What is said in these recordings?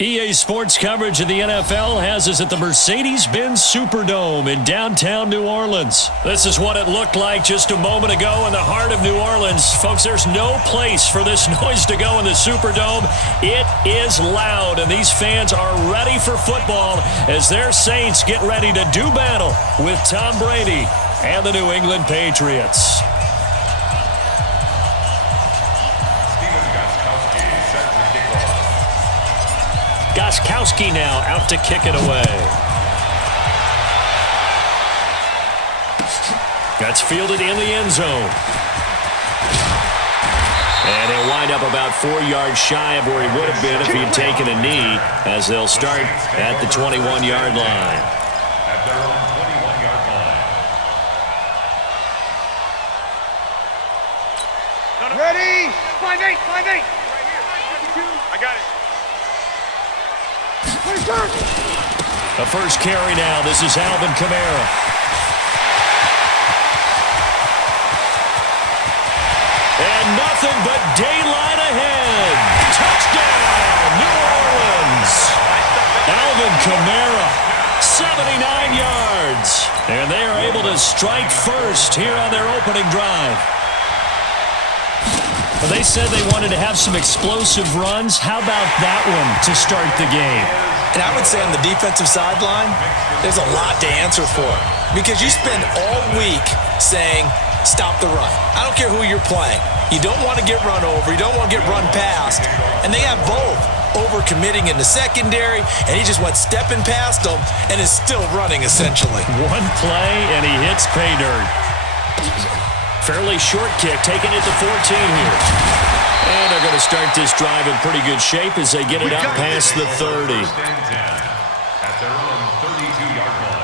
EA Sports coverage of the NFL has us at the Mercedes-Benz Superdome in downtown New Orleans. This is what it looked like just a moment ago in the heart of New Orleans. Folks, there's no place for this noise to go in the Superdome. It is loud, and these fans are ready for football as their Saints get ready to do battle with Tom Brady and the New England Patriots. Gostkowski now out to kick it away. That's fielded in the end zone. And he'll wind up about 4 yards shy of where he would have been if he'd taken a knee, as they'll start at the 21-yard line. At their own 21-yard line. Ready? 5-8, 5-8. I got it. The first carry now. This is Alvin Kamara. And nothing but daylight ahead. Touchdown, New Orleans. Alvin Kamara, 79 yards. And they are able to strike first here on their opening drive. Well, they said they wanted to have some explosive runs. How about that one to start the game? And I would say on the defensive sideline, there's a lot to answer for. Because you spend all week saying, stop the run. I don't care who you're playing. You don't want to get run over. You don't want to get run past. And they have both. Over-committing in the secondary, and he just went stepping past them and is still running, essentially. One play, and he hits pay dirt. Fairly short kick, taking it to 14 here. And they're going to start this drive in pretty good shape as they get it out past the 30. At their own 32-yard line.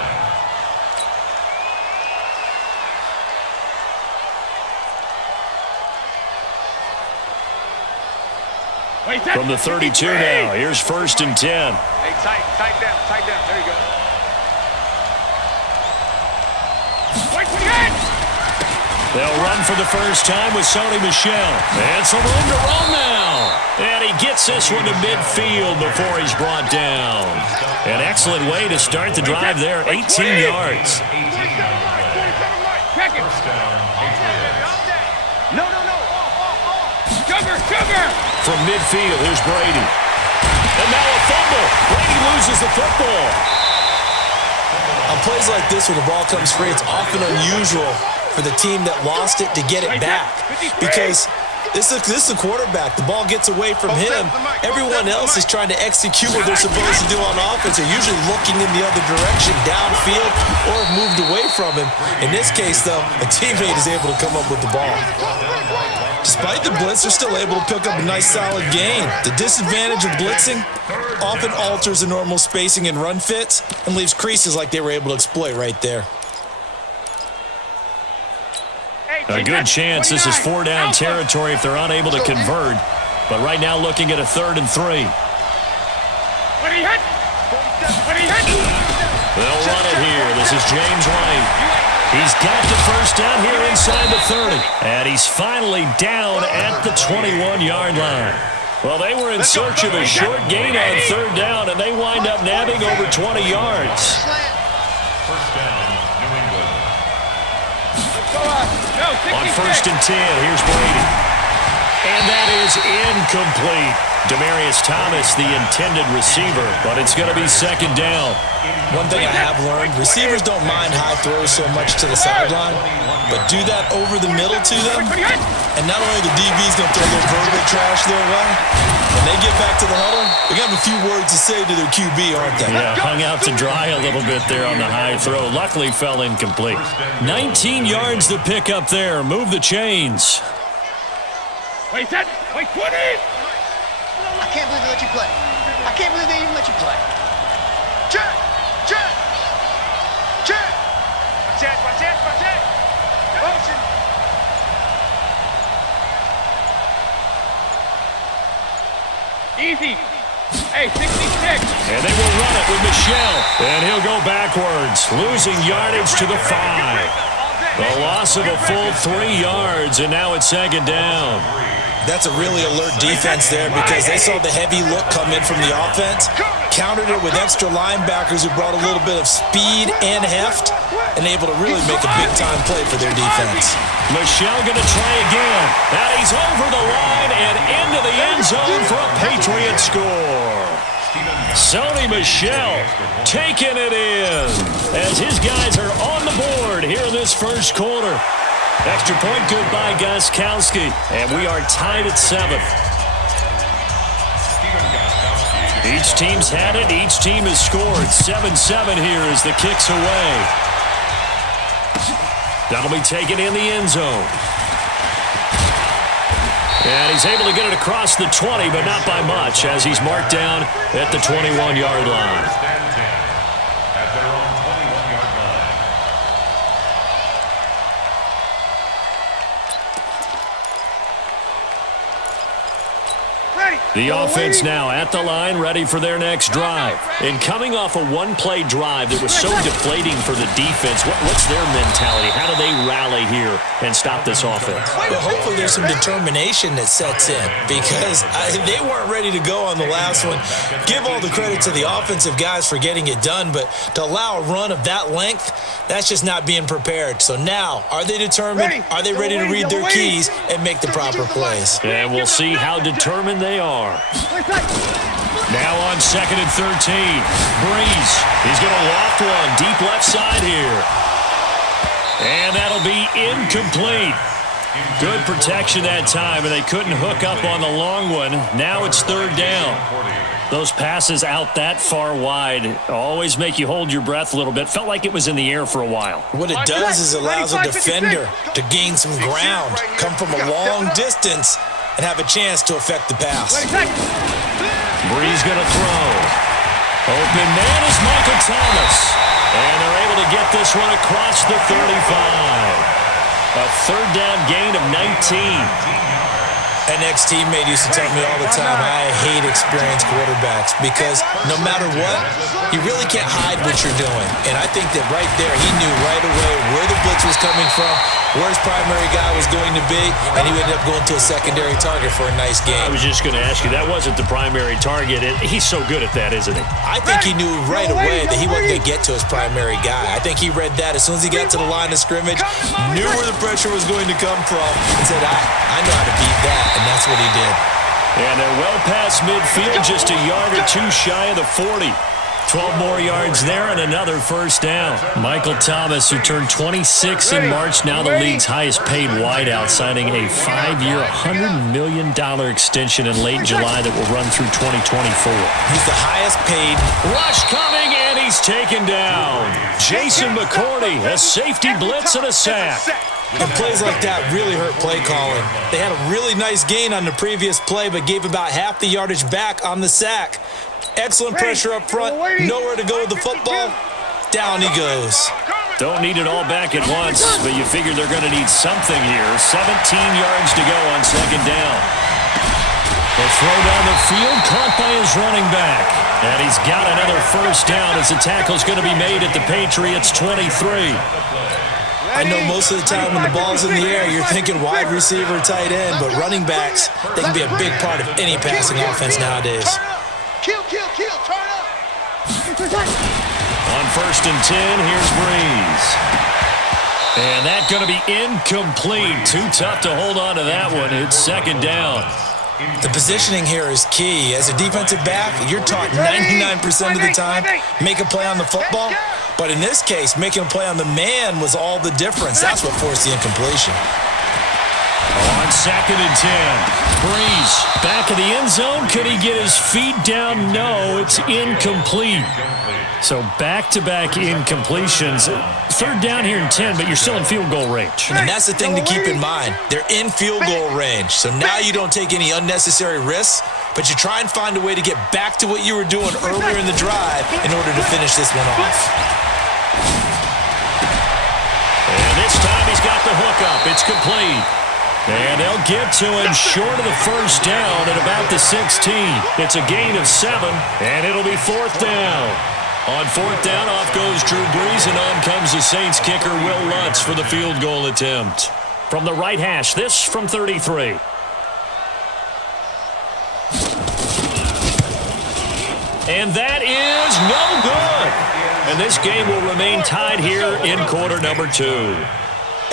From the 32 now, here's 1st and 10. Hey, tight down. There you go. Wait, They'll run for the first time with Sony Michel. And some room to run now. And he gets this one to midfield before he's brought down. An excellent way to start the drive there, 18 yards. No. Sugar. From midfield, here's Brady. And now a fumble. Brady loses the football. On plays like this where the ball comes free, it's often unusual for the team that lost it to get it back. Because this is the quarterback. The ball gets away from him. Everyone else is trying to execute what they're supposed to do on offense. They're usually looking in the other direction, downfield, or have moved away from him. In this case, though, a teammate is able to come up with the ball. Despite the blitz, they're still able to pick up a nice, solid gain. The disadvantage of blitzing often alters the normal spacing and run fits and leaves creases like they were able to exploit right there. A good chance this is 4-down territory if they're unable to convert. But right now looking at a 3rd and 3. They'll run it here. This is James White. He's got the first down here inside the 30. And he's finally down at the 21-yard line. Well, they were in search of a short gain on 3rd down, and they wind up nabbing over 20 yards. First down, New England. On 1st and 10, here's Brady. And that is incomplete. Demaryius Thomas, the intended receiver, but it's going to be 2nd down. One thing I have learned, receivers don't mind high throws so much to the sideline, but do that over the middle to them, and not only the DB's going to throw a little verbal trash their way, when they get back to the huddle, they're going to have a few words to say to their QB, aren't they? Yeah, hung out to dry a little bit there on the high throw. Luckily fell incomplete. 19 yards to pick up there. Move the chains. Wait, 20! I can't believe they let you play. I can't believe they even let you play. Check! Watch it! Motion! Easy! Hey, 66! And they will run it with Michel. And he'll go backwards, losing yardage to the 5. The loss of a full 3 yards, and now it's 2nd down. That's a really alert defense there because they saw the heavy look come in from the offense, countered it with extra linebackers who brought a little bit of speed and heft, and able to really make a big-time play for their defense. Michel going to try again. And he's over the line and into the end zone for a Patriot score. Sony Michel taking it in as his guys are on the board here in this first quarter. Extra point good by Gostkowski, and we are tied at 7. Each team's had it. Each team has scored. 7-7 here as the kick's away. That'll be taken in the end zone. And he's able to get it across the 20, but not by much, as he's marked down at the 21-yard line. At their own 21-yard line. The offense now at the line, ready for their next drive. And coming off a one-play drive that was so deflating for the defense, what's their mentality? How do they rally here and stop this offense? Well, hopefully there's some determination that sets in because they weren't ready to go on the last one. Give all the credit to the offensive guys for getting it done, but to allow a run of that length, that's just not being prepared. So now, are they determined? Are they ready to read their keys and make the proper plays? And we'll see how determined they are. Now on 2nd and 13. Breeze. He's going to loft one deep left side here. And that'll be incomplete. Good protection that time, and they couldn't hook up on the long one. Now it's 3rd down. Those passes out that far wide always make you hold your breath a little bit. Felt like it was in the air for a while. What it does is allows a defender to gain some ground, come from a long distance, and have a chance to affect the pass. Breeze going to throw. Open man is Michael Thomas. And they're able to get this one across the 35. A 3rd down gain of 19. An ex-teammate used to tell me all the time, I hate experienced quarterbacks because no matter what, you really can't hide what you're doing. And I think that right there, he knew right away where the blitz was coming from, where his primary guy was going to be, and he ended up going to a secondary target for a nice game. I was just going to ask you, that wasn't the primary target. He's so good at that, isn't he? I think he knew right away that he wasn't going to get to his primary guy. I think he read that as soon as he got to the line of scrimmage, knew where the pressure was going to come from, and said, I know how to beat that. And that's what he did. And they're well past midfield, just a yard or two shy of the 40. 12 more yards there and another first down. Michael Thomas, who turned 26 in March, now the league's highest paid wideout, signing a 5-year, $100 million extension in late July that will run through 2024. He's the highest paid. Rush coming, and he's taken down. Jason McCourty, a safety blitz and a sack. And plays like that really hurt play calling. They had a really nice gain on the previous play, but gave about half the yardage back on the sack. Excellent pressure up front. Nowhere to go with the football. Down he goes. Don't need it all back at once, but you figure they're going to need something here. 17 yards to go on 2nd down. The throw down the field, caught by his running back. And he's got another first down as the tackle's going to be made at the Patriots' 23. I know most of the time when the ball's in the air, you're thinking wide receiver, tight end, but running backs, they can be a big part of any passing offense nowadays. Kill, turn up. On 1st and 10, here's Breeze. And that's going to be incomplete. Too tough to hold on to that one. It's 2nd down. The positioning here is key. As a defensive back, you're taught 99% of the time, make a play on the football. But in this case, making a play on the man was all the difference. That's what forced the incompletion. On 2nd and 10, Breeze back of the end zone. Could he get his feet down? No, it's incomplete. So back-to-back incompletions. 3rd down here and 10, but you're still in field goal range. And that's the thing to keep in mind. They're in field goal range. So now you don't take any unnecessary risks, but you try and find a way to get back to what you were doing earlier in the drive in order to finish this one off. And this time he's got the hookup. It's complete. And they'll get to him short of the first down at about the 16. It's a gain of 7, and it'll be 4th down. On 4th down, off goes Drew Brees, and on comes the Saints kicker, Will Lutz, for the field goal attempt. From the right hash, this from 33. And that is no good. And this game will remain tied here in quarter number 2.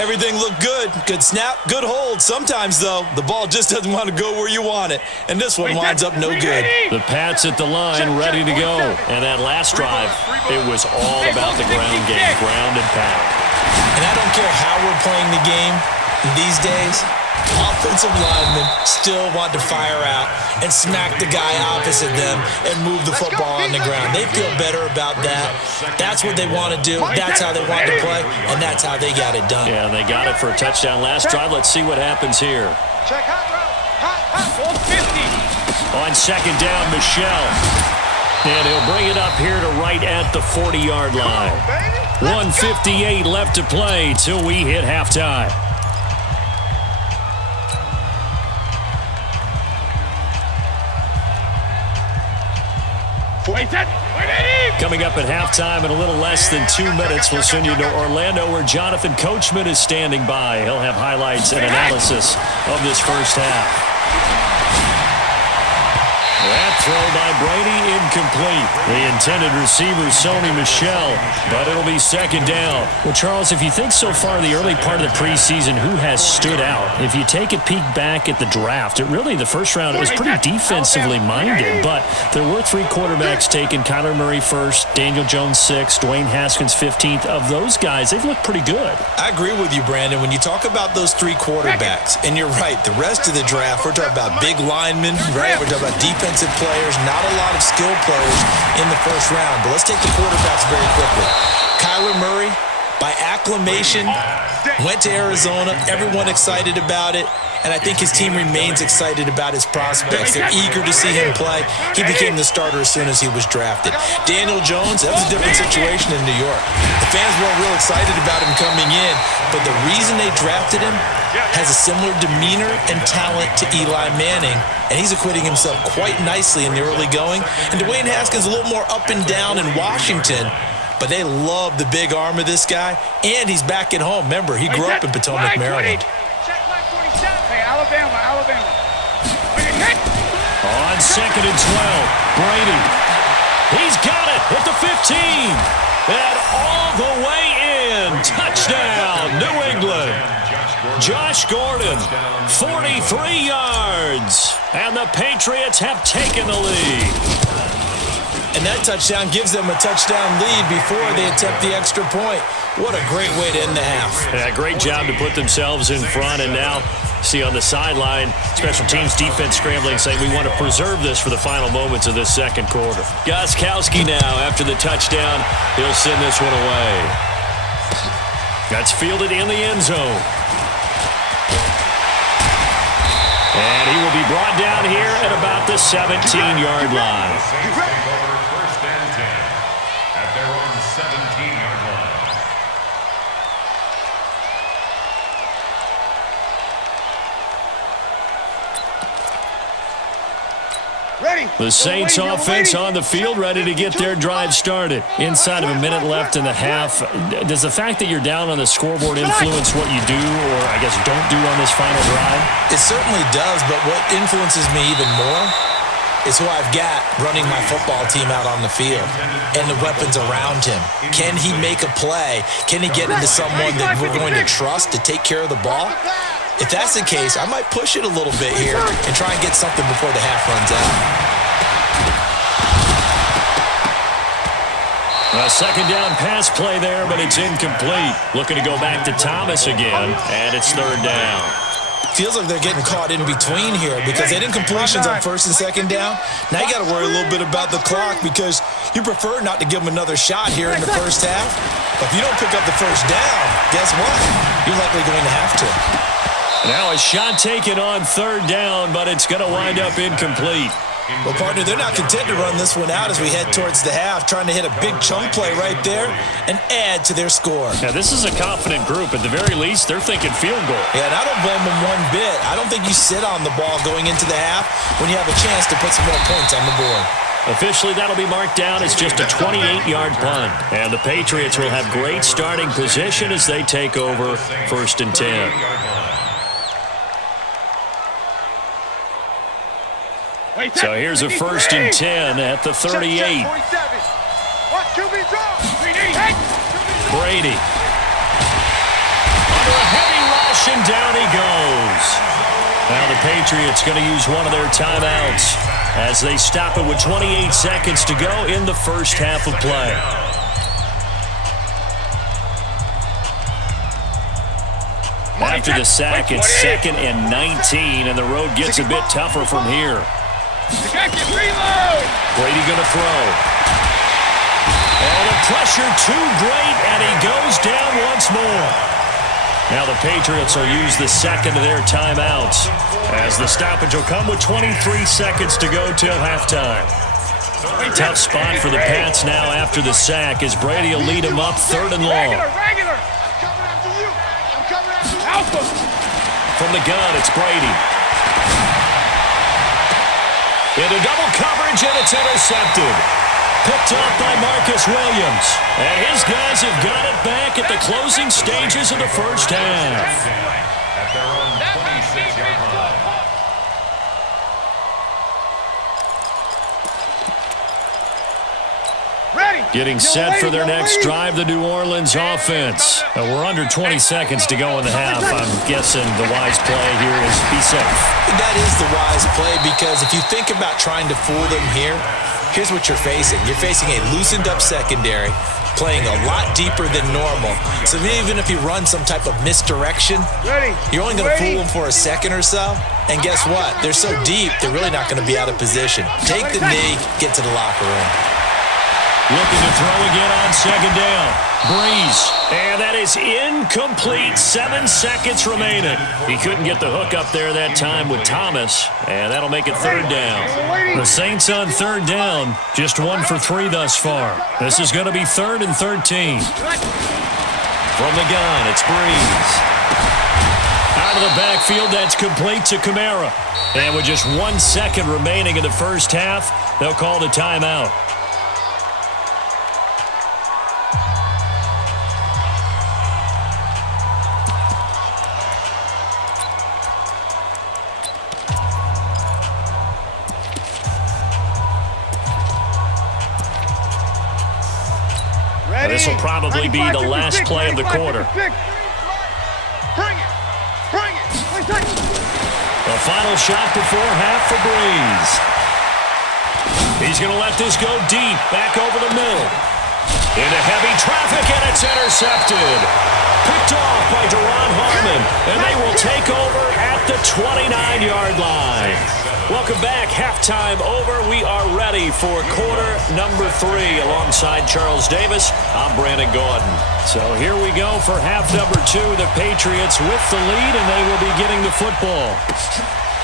Everything looked good. Good snap, good hold. Sometimes, though, the ball just doesn't want to go where you want it. And this one winds up no good. The Pats at the line, ready to go. And that last drive, it was all about the ground game, ground and pound. And I don't care how we're playing the game these days, offensive linemen still want to fire out and smack the guy opposite them and move the football on the ground. They feel better about that. That's what they want to do. That's how they want to play, and that's how they got it done. Yeah, they got it for a touchdown last drive. Let's see what happens here. Check hot route. Hot. 50. On second down, Michelle. And he'll bring it up here to right at the 40-yard line. 1:58 left to play till we hit halftime. Coming up at halftime in a little less than 2 minutes, we'll send you to Orlando where Jonathan Coachman is standing by. He'll have highlights and analysis of this first half. That throw by Brady incomplete. The intended receiver, Sony Michel, but it'll be second down. Well, Charles, if you think so far the early part of the preseason, who has stood out? If you take a peek back at the draft, the first round, it was pretty defensively minded, but there were 3 quarterbacks taken. Kyler Murray first, Daniel Jones 6th, Dwayne Haskins 15th. Of those guys, they've looked pretty good. I agree with you, Brandon. When you talk about those 3 quarterbacks, and you're right, the rest of the draft, we're talking about big linemen, right? We're talking about defensive players, not a lot of skill players in the first round. But let's take the quarterbacks very quickly. Kyler Murray, by acclamation, went to Arizona. Everyone excited about it. And I think his team remains excited about his prospects. They're eager to see him play. He became the starter as soon as he was drafted. Daniel Jones, that was a different situation in New York. The fans weren't real excited about him coming in, but the reason they drafted him has a similar demeanor and talent to Eli Manning, and he's acquitting himself quite nicely in the early going. And Dwayne Haskins a little more up and down in Washington, but they love the big arm of this guy, and he's back at home. Remember, he grew up in Potomac, Maryland. Alabama. On second and 12, Brady. He's got it at the 15. And all the way in. Touchdown, New England. Josh Gordon, 43 yards. And the Patriots have taken the lead. And that touchdown gives them a touchdown lead before they attempt the extra point. What a great way to end the half. Yeah, great job to put themselves in front. And now, see on the sideline, special teams defense scrambling, saying we want to preserve this for the final moments of this second quarter. Gostkowski now, after the touchdown, he'll send this one away. That's fielded in the end zone. And he will be brought down here at about the 17-yard line. First and 10 at their own 17-yard line. Ready. The Saints offense on the field, ready to get their drive started. Inside of a minute left in the half, does the fact that you're down on the scoreboard influence what you do, or I guess don't do on this final drive? It certainly does, but what influences me even more is who I've got running my football team out on the field and the weapons around him. Can he make a play? Can he get into someone that we're going to trust to take care of the ball? If that's the case, I might push it a little bit here and try and get something before the half runs out. A second down pass play there, but it's incomplete. Looking to go back to Thomas again, and it's third down. Feels like they're getting caught in between here because they didn't completions on first and second down. Now you got to worry a little bit about the clock because you prefer not to give them another shot here in the first half. But if you don't pick up the first down, guess what? You're likely going to have to. Now a shot taken on third down, but it's going to wind up incomplete. Well, partner, they're not content to run this one out as we head towards the half, trying to hit a big chunk play right there and add to their score. Now, this is a confident group. At the very least, they're thinking field goal. Yeah, and I don't blame them one bit. I don't think you sit on the ball going into the half when you have a chance to put some more points on the board. Officially, that'll be marked down as just a 28-yard punt. And the Patriots will have great starting position as they take over first and 10. So here's a 1st and 10 at the 38. Brady. Under a heavy rush, and down he goes. Now the Patriots going to use one of their timeouts as they stop it with 28 seconds to go in the first half of play. After the sack, it's 2nd and 19, and the road gets a bit tougher from here. Brady going to throw. And the pressure too great, and he goes down once more. Now the Patriots will use the 2nd of their timeouts as the stoppage will come with 23 seconds to go till halftime. Tough spot for the Pats now after the sack as Brady will lead them up 3rd and long. From the gun, it's Brady. Into double coverage, and it's intercepted. Picked up by Marcus Williams. And his guys have got it back at the closing stages of the first half. At their own 26-yard line. Getting set for their next drive, the New Orleans offense. We're under 20 seconds to go in the half. I'm guessing the wise play here is be safe. That is the wise play because if you think about trying to fool them here, here's what you're facing. You're facing a loosened-up secondary, playing a lot deeper than normal. So even if you run some type of misdirection, you're only going to fool them for a second or so. And guess what? They're so deep, they're really not going to be out of position. Take the knee, get to the locker room. Looking to throw again on 2nd down. Breeze. And that is incomplete. 7 seconds remaining. He couldn't get the hook up there that time with Thomas. And that'll make it 3rd down. The Saints on 3rd down. Just 1 for 3 thus far. This is going to be 3rd and 13. From the gun, it's Breeze. Out of the backfield, that's complete to Kamara. And with just 1 second remaining in the first half, they'll call the timeout. This will probably be the last play of the quarter. Bring it. Bring it. The final shot before half for Breeze. He's going to let this go deep, back over the middle. Into heavy traffic, and it's intercepted. Picked off by Deron Harmon, and they will take over at the 29-yard line. Welcome back. Halftime over. We are ready for quarter number 3. Alongside Charles Davis, I'm Brandon Gordon. So here we go for half number 2. The Patriots with the lead, and they will be getting the football.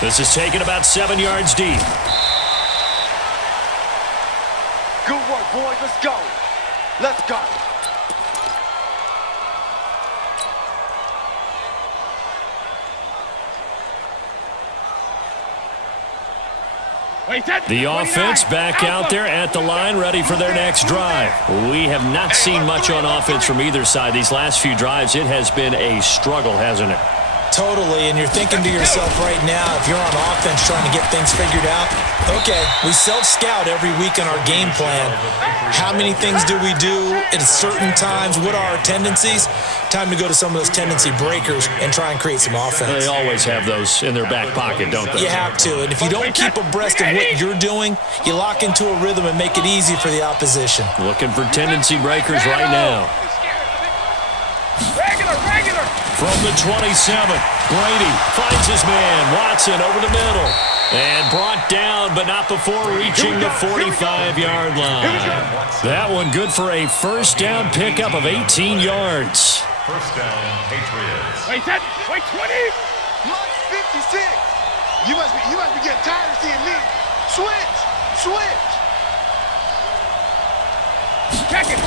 This is taken about 7 yards deep. Good work, boys. Let's go. Let's go. The offense back out there at the line, ready for their next drive. We have not seen much on offense from either side. These last few drives, it has been a struggle, hasn't it? Totally, and you're thinking to yourself right now, if you're on offense trying to get things figured out, okay, we self-scout every week in our game plan. How many things do we do at certain times? What are our tendencies? Time to go to some of those tendency breakers and try and create some offense. They always have those in their back pocket, don't they? You have to, and if you don't keep abreast of what you're doing, you lock into a rhythm and make it easy for the opposition. Looking for tendency breakers right now. Regular. From the 27, Brady finds his man, Watson, over the middle. And brought down, but not before reaching the 45-yard line. That one good for a first down pickup of 18 yards. First down, Patriots. Wait, 20. Mark 56. You must be getting tired of seeing me. Switch. Check it.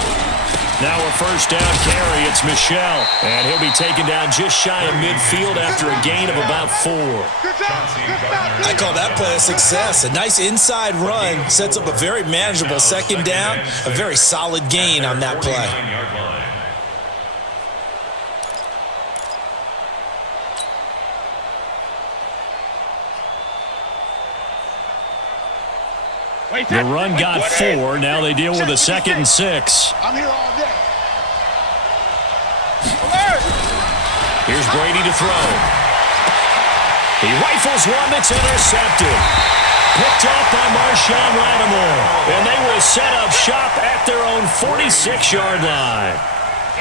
Now a first down carry. It's Michelle. And he'll be taken down just shy of midfield after a gain of about 4. I call that play a success. A nice inside run sets up a very manageable second down. A very solid gain on that play. 49-yard line. The run got 4. Now they deal with a 2nd and 6. I'm here all day. Here's Brady to throw. He rifles one that's intercepted. Picked off by Marshawn Lattimore. And they will set up shop at their own 46-yard line.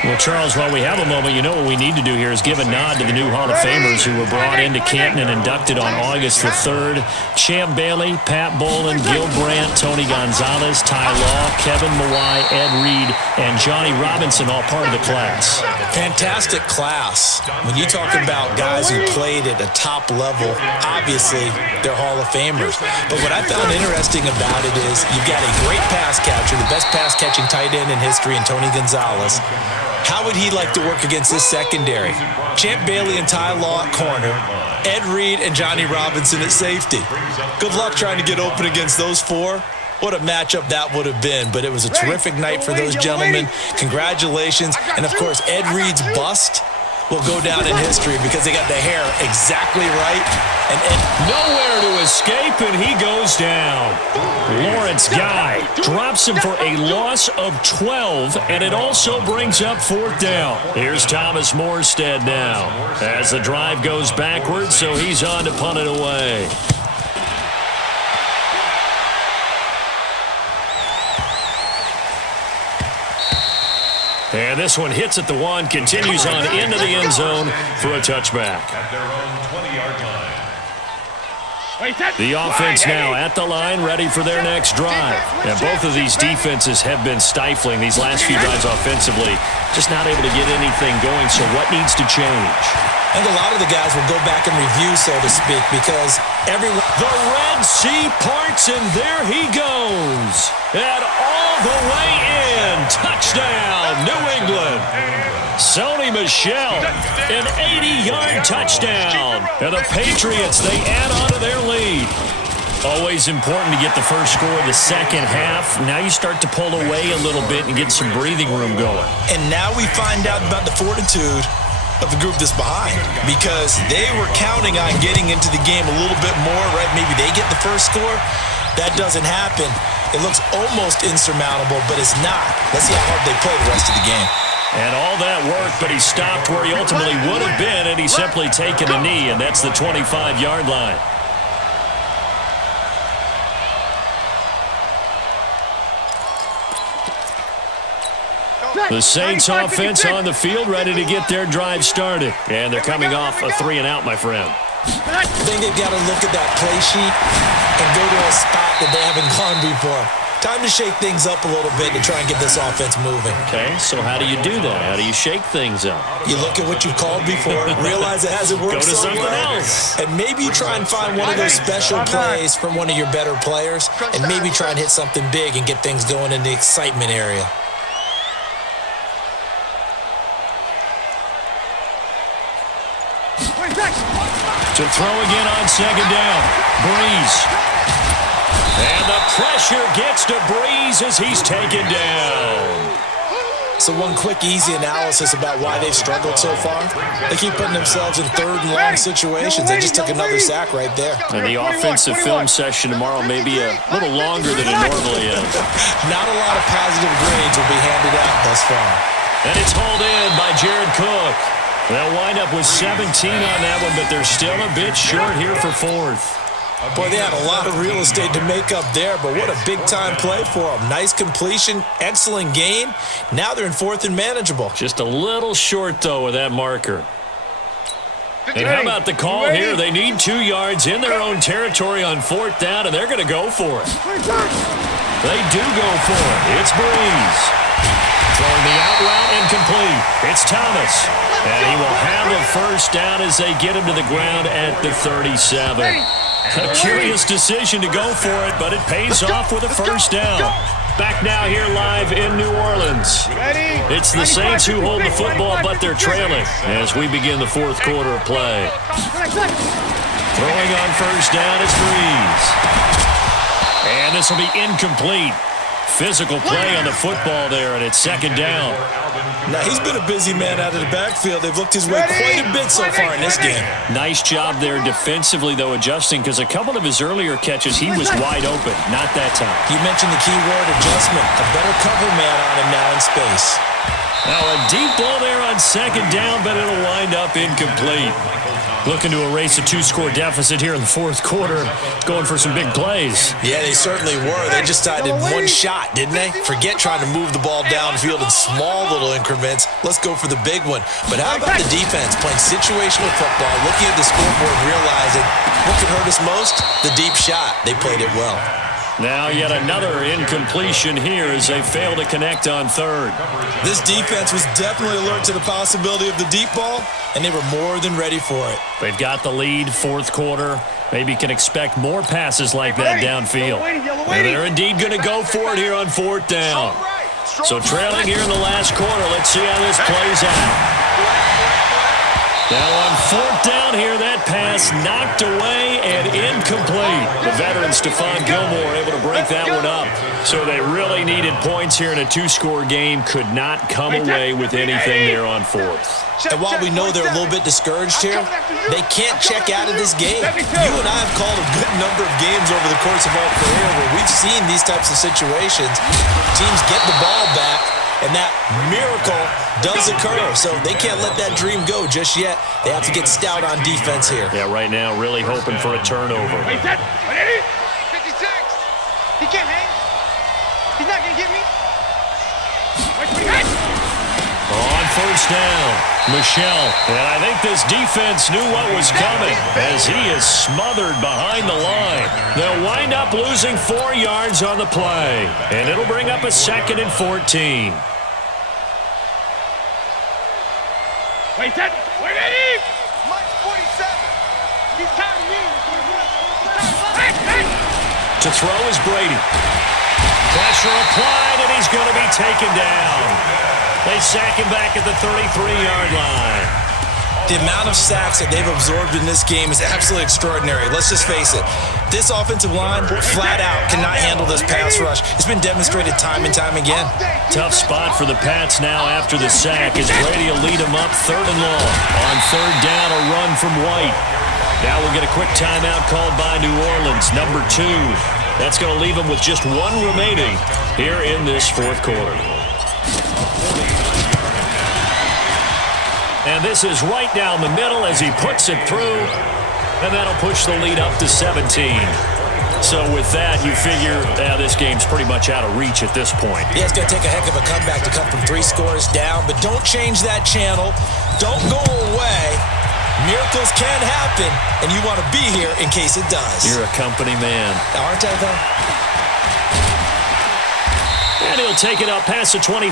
Well, Charles, while we have a moment, you know what we need to do here is give a nod to the new Hall of Famers who were brought into Canton and inducted on August the 3rd. Champ Bailey, Pat Bolin, Gil Brandt, Tony Gonzalez, Ty Law, Kevin Mawai, Ed Reed, and Johnny Robinson, all part of the class. Fantastic class. When you talk about guys who played at a top level, obviously they're Hall of Famers. But what I found interesting about it is you've got a great pass catcher, the best pass-catching tight end in history, in Tony Gonzalez. How would he like to work against this secondary? Champ Bailey and Ty Law at corner, Ed Reed and Johnny Robinson at safety. Good luck trying to get open against those 4. What a matchup that would have been, but it was a terrific night for those gentlemen. Congratulations. And, of course, Ed Reed's bust will go down in history because they got the hair exactly right. And nowhere to escape, and he goes down. Lawrence Guy drops him for a loss of 12, and it also brings up 4th down. Here's Thomas Morstead now as the drive goes backwards, so he's on to punt it away. And this one hits at the 1, continues on into the end zone for a touchback. At their own 20-yard line. The offense now at the line, ready for their next drive. And both of these defenses have been stifling these last few drives offensively. Just not able to get anything going, so what needs to change? And a lot of the guys will go back and review, so to speak, because everyone... The Red Sea parts, and there he goes. And all the way in. Touchdown, New England. Sony Michel, an 80-yard touchdown. And the Patriots, they add on to their lead. Always important to get the first score of the second half. Now you start to pull away a little bit and get some breathing room going. And now we find out about the fortitude of the group that's behind, because they were counting on getting into the game a little bit more, right? Maybe they get the first score. That doesn't happen. It looks almost insurmountable, but it's not. Let's see how hard they play the rest of the game. And all that work, but he stopped where he ultimately would have been, and he's simply taken a knee, and that's the 25-yard line. The Saints offense on the field, ready to get their drive started. And they're coming off a 3-and-out, my friend. I think they've got to look at that play sheet and go to a spot that they haven't gone before. Time to shake things up a little bit to try and get this offense moving. Okay, so how do you do that? How do you shake things up? You look at what you called before, realize it hasn't worked so well. Something else. And maybe you try and find one of those special plays from one of your better players, and maybe try and hit something big and get things going in the excitement area. To throw again on second down. Breeze. And the pressure gets to Breeze as he's taken down. So one quick, easy analysis about why they've struggled so far. They keep putting themselves in 3rd and long situations. They just took another sack right there. And the offensive film session tomorrow may be a little longer than it normally is. Not a lot of positive grades will be handed out thus far. And it's hauled in by Jared Cook. They'll wind up with 17 on that one, but they're still a bit short here for 4th. Boy, they had a lot of real estate to make up there, but what a big-time play for them. Nice completion, excellent gain. Now they're in 4th and manageable. Just a little short, though, with that marker. And how about the call here? They need 2 yards in their own territory on 4th down, and they're going to go for it. They do go for it. It's Breeze. Throwing the out route incomplete. It's Thomas. And he will have a first down as they get him to the ground at the 37. A curious decision to go for it, but it pays off with a first down. Back now here live in New Orleans. It's the Saints who hold the football, but they're trailing as we begin the 4th quarter of play. Throwing on first down is Breeze. And this will be incomplete. Physical play on the football there, and it's second down. Now, he's been a busy man out of the backfield. They've looked his way quite a bit so far in this game. Nice job there defensively, though, adjusting, because a couple of his earlier catches, he was wide open. Not that time. You mentioned the key word, adjustment. A better cover man on him now in space. Now, a deep ball there on second down, but it'll wind up incomplete. Looking to erase a 2-score deficit here in the fourth quarter. Going for some big plays. Yeah, they certainly were. They just decided one shot, didn't they? Forget trying to move the ball downfield in small little increments. Let's go for the big one. But how about the defense playing situational football, looking at the scoreboard, realizing what could hurt us most? The deep shot. They played it well. Now yet another incompletion here as they fail to connect on third. This defense was definitely alert to the possibility of the deep ball, and they were more than ready for it. They've got the lead, fourth quarter. Maybe can expect more passes like that downfield. And they're indeed going to go for it here on fourth down. So trailing here in the last quarter, let's see how this plays out. Now on fourth down here, that pass knocked away and incomplete. The veteran Stephon Gilmore able to break that one up. So they really needed points here in a 2-score game. Could not come away with anything there on fourth. And while we know they're a little bit discouraged here, they can't check out of this game. You and I have called a good number of games over the course of our career where we've seen these types of situations. Teams get the ball back, and that miracle does occur. So they can't let that dream go just yet. They have to get stout on defense here. Yeah, right now really hoping for a turnover. 56. He can't hang. He's not going to get me. On first down, Michel. And I think this defense knew what was coming as he is smothered behind the line. They'll wind up losing 4 yards on the play. And it'll bring up a 2nd and 14. Wait at him! Mike 47. He's counting me. To throw is Brady. Pressure applied, and he's going to be taken down. They sack him back at the 33-yard line. The amount of sacks that they've absorbed in this game is absolutely extraordinary. Let's just face it. This offensive line, flat out, cannot handle this pass rush. It's been demonstrated time and time again. Tough spot for the Pats now after the sack as Brady will lead them up 3rd and long. On 3rd down, a run from White. Now we'll get a quick timeout called by New Orleans, number 2. That's going to leave them with just 1 remaining here in this fourth quarter. And this is right down the middle as he puts it through, and that'll push the lead up to 17. So with that, you figure this game's pretty much out of reach at this point. Yeah, it's going to take a heck of a comeback to come from 3 scores down, but don't change that channel. Don't go away. Miracles can happen, and you want to be here in case it does. You're a company man. Aren't I, though? And he'll take it up past the 25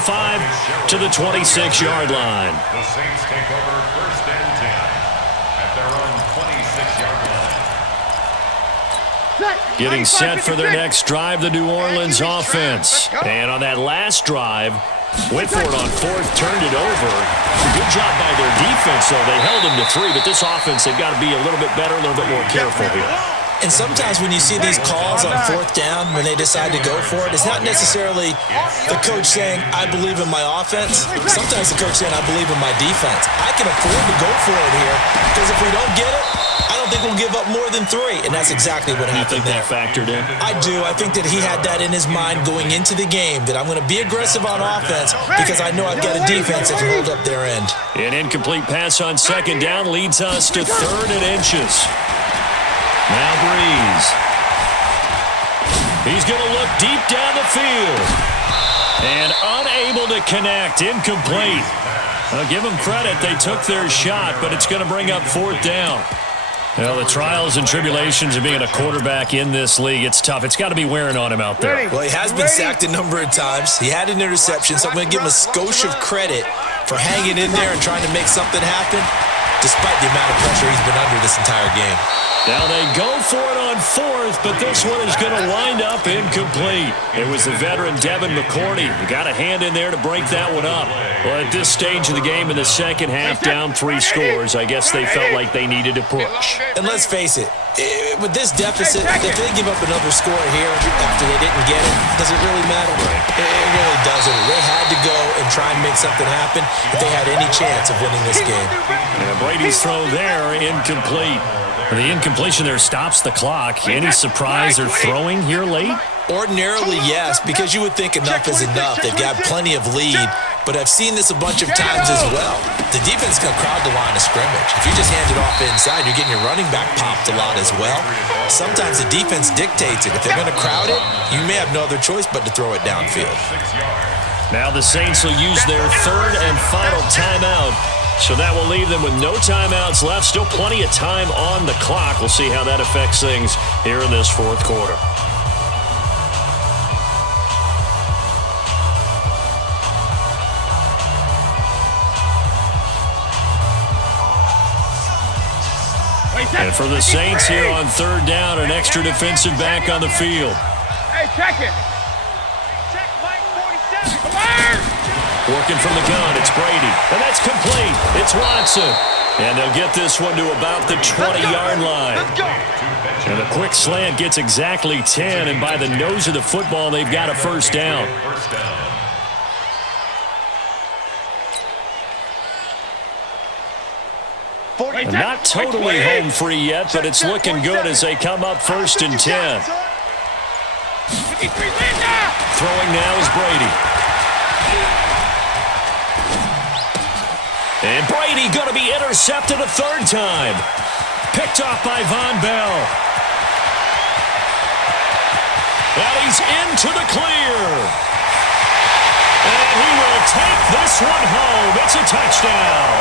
to the 26-yard line. The Saints take over 1st and 10 at their own 26-yard line. Getting set for their next drive, the New Orleans offense. And on that last drive, went for it on 4th, turned it over. Good job by their defense, though. They held them to 3, but this offense, they've got to be a little bit better, a little bit more careful here. And sometimes when you see these calls on 4th down, when they decide to go for it, it's not necessarily the coach saying, I believe in my offense. Sometimes the coach saying, I believe in my defense. I can afford to go for it here because if we don't get it, I don't think we'll give up more than 3. And that's exactly what happened there. You think that factored in? I do. I think that he had that in his mind going into the game, that I'm going to be aggressive on offense because I know I've got a defense that can hold up their end. An incomplete pass on 2nd down leads us to 3rd and inches. Now Breeze. He's going to look deep down the field. And unable to connect. Incomplete. I'll give them credit. They took their shot, but it's going to bring up 4th down. Well, the trials and tribulations of being a quarterback in this league, it's tough. It's got to be wearing on him out there. Well, he has been sacked a number of times. He had an interception, so I'm going to give him a skosh of credit for hanging in there and trying to make something happen, despite the amount of pressure he's been under this entire game. Now they go for it on 4th, but this one is going to wind up incomplete. It was the veteran Devin McCourty who got a hand in there to break that one up. Well, at this stage of the game in the second half, down 3 scores, I guess they felt like they needed to push. And let's face it, With this deficit, if they give up another score here after they didn't get it, does it really matter? It really doesn't. They had to go and try and make something happen if they had any chance of winning this game. Yeah, Brady's throw there, incomplete. The incompletion there stops the clock. Any surprise or throwing here late? Ordinarily, yes, because you would think enough is enough. They've got plenty of lead, but I've seen this a bunch of times as well. The defense can crowd the line of scrimmage. If you just hand it off inside, you're getting your running back popped a lot as well. Sometimes the defense dictates it. If they're going to crowd it, you may have no other choice but to throw it downfield. Now the Saints will use their third and final timeout. So that will leave them with no timeouts left. Still plenty of time on the clock. We'll see how that affects things here in this fourth quarter. And for the Saints here on third down, an extra defensive back on the field. Hey, check it. Check Mike 47. Come on! Working from the gun, it's Brady. And that's complete. It's Watson. And they'll get this one to about the 20-yard line. And a quick slant gets exactly 10, and by the nose of the football, they've got a first down. And not totally home free yet, but it's looking good as they come up first and 10. Throwing now is Brady. And Brady going to be intercepted a third time. Picked off by Von Bell. And he's into the clear. And he will take this one home. It's a touchdown.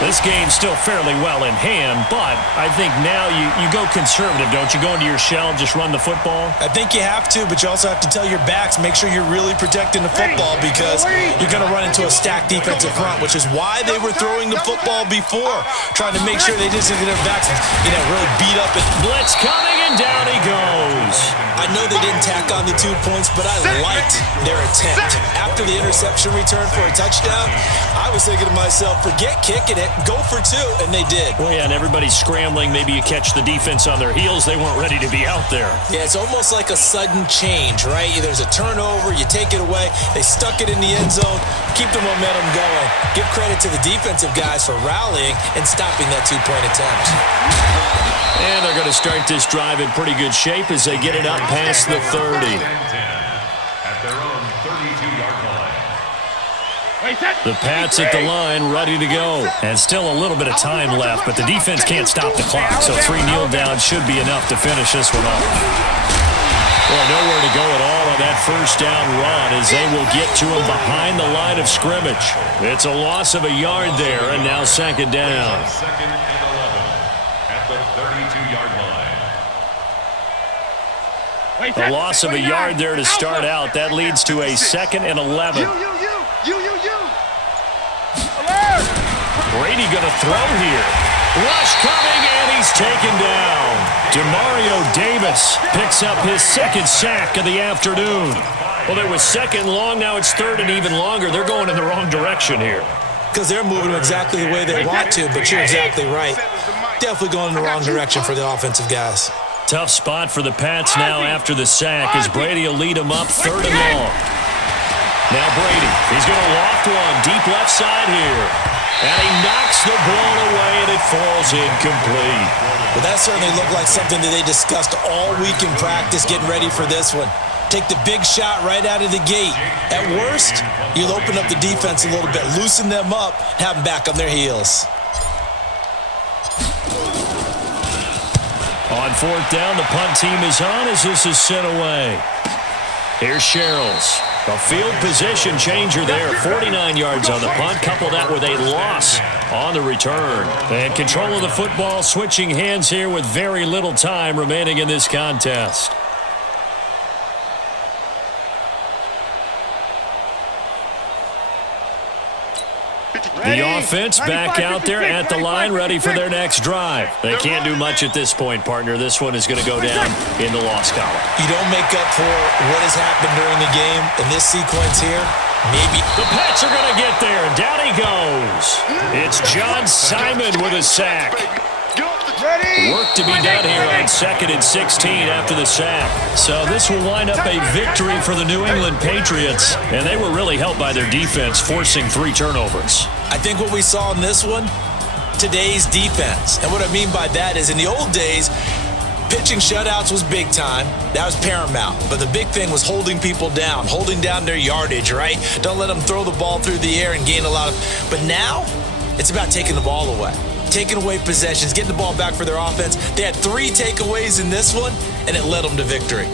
This game's still fairly well in hand, but I think now you go conservative, don't you? Go into your shell and just run the football? I think you have to, but you also have to tell your backs, make sure you're really protecting the football because you're going to run into a stacked defensive front, which is why they were throwing the football before, trying to make sure they just get their backs, really beat up. Blitz coming, and down he goes. I know they didn't tack on the 2 points, but I liked their attempt. After the interception return for a touchdown, I was thinking to myself, forget kicking it, go for 2, and they did. Well, yeah, and everybody's scrambling. Maybe you catch the defense on their heels. They weren't ready to be out there. Yeah, it's almost like a sudden change, right? There's a turnover, you take it away, they stuck it in the end zone, keep the momentum going. Give credit to the defensive guys for rallying and stopping that 2-point attempt. And they're going to start this drive in pretty good shape as they get it up past the 30. At their own 32-yard line. The Pats at the line, ready to go. And still a little bit of time left, but the defense can't stop the clock, so 3 kneel downs should be enough to finish this one off. Well, nowhere to go at all on that first down run as they will get to him behind the line of scrimmage. It's a loss of a yard there, and now second down. Second and 11 at the 32-yard line. A loss of a yard there to start out. That leads to a second and 11. Brady going to throw here. Rush coming, and he's taken down. Demario Davis picks up his second sack of the afternoon. Well, it was second long. Now it's third and even longer. They're going in the wrong direction here. Because they're moving exactly the way they want to, but you're exactly right. Definitely going in the wrong direction for the offensive guys. Tough spot for the Pats now after the sack as Brady will lead them up third and long. Now Brady, he's going to loft one deep left side here. And he knocks the ball away, and it falls incomplete. Well, that certainly looked like something that they discussed all week in practice getting ready for this one. Take the big shot right out of the gate. At worst, you'll open up the defense a little bit, loosen them up, have them back on their heels. On fourth down, the punt team is on as this is sent away. Here's Sherrills. A field position changer there. 49 yards on the punt. Couple that with a loss on the return. And control of the football switching hands here with very little time remaining in this contest. The offense back out there at the line, ready for their next drive. They can't do much at this point, partner. This one is going to go down in the loss column. You don't make up for what has happened during the game in this sequence here. Maybe. The Pats are going to get there, and down he goes. It's John Simon with a sack. Work to be done here on 2nd and 16 after the sack. So this will wind up a victory for the New England Patriots, and they were really helped by their defense, forcing 3 turnovers. I think what we saw in this one, today's defense. And what I mean by that is in the old days, pitching shutouts was big time. That was paramount. But the big thing was holding people down, holding down their yardage, right? Don't let them throw the ball through the air and gain a lot of... But now, it's about taking the ball away. Taking away possessions, getting the ball back for their offense. They had 3 takeaways in this one, and it led them to victory.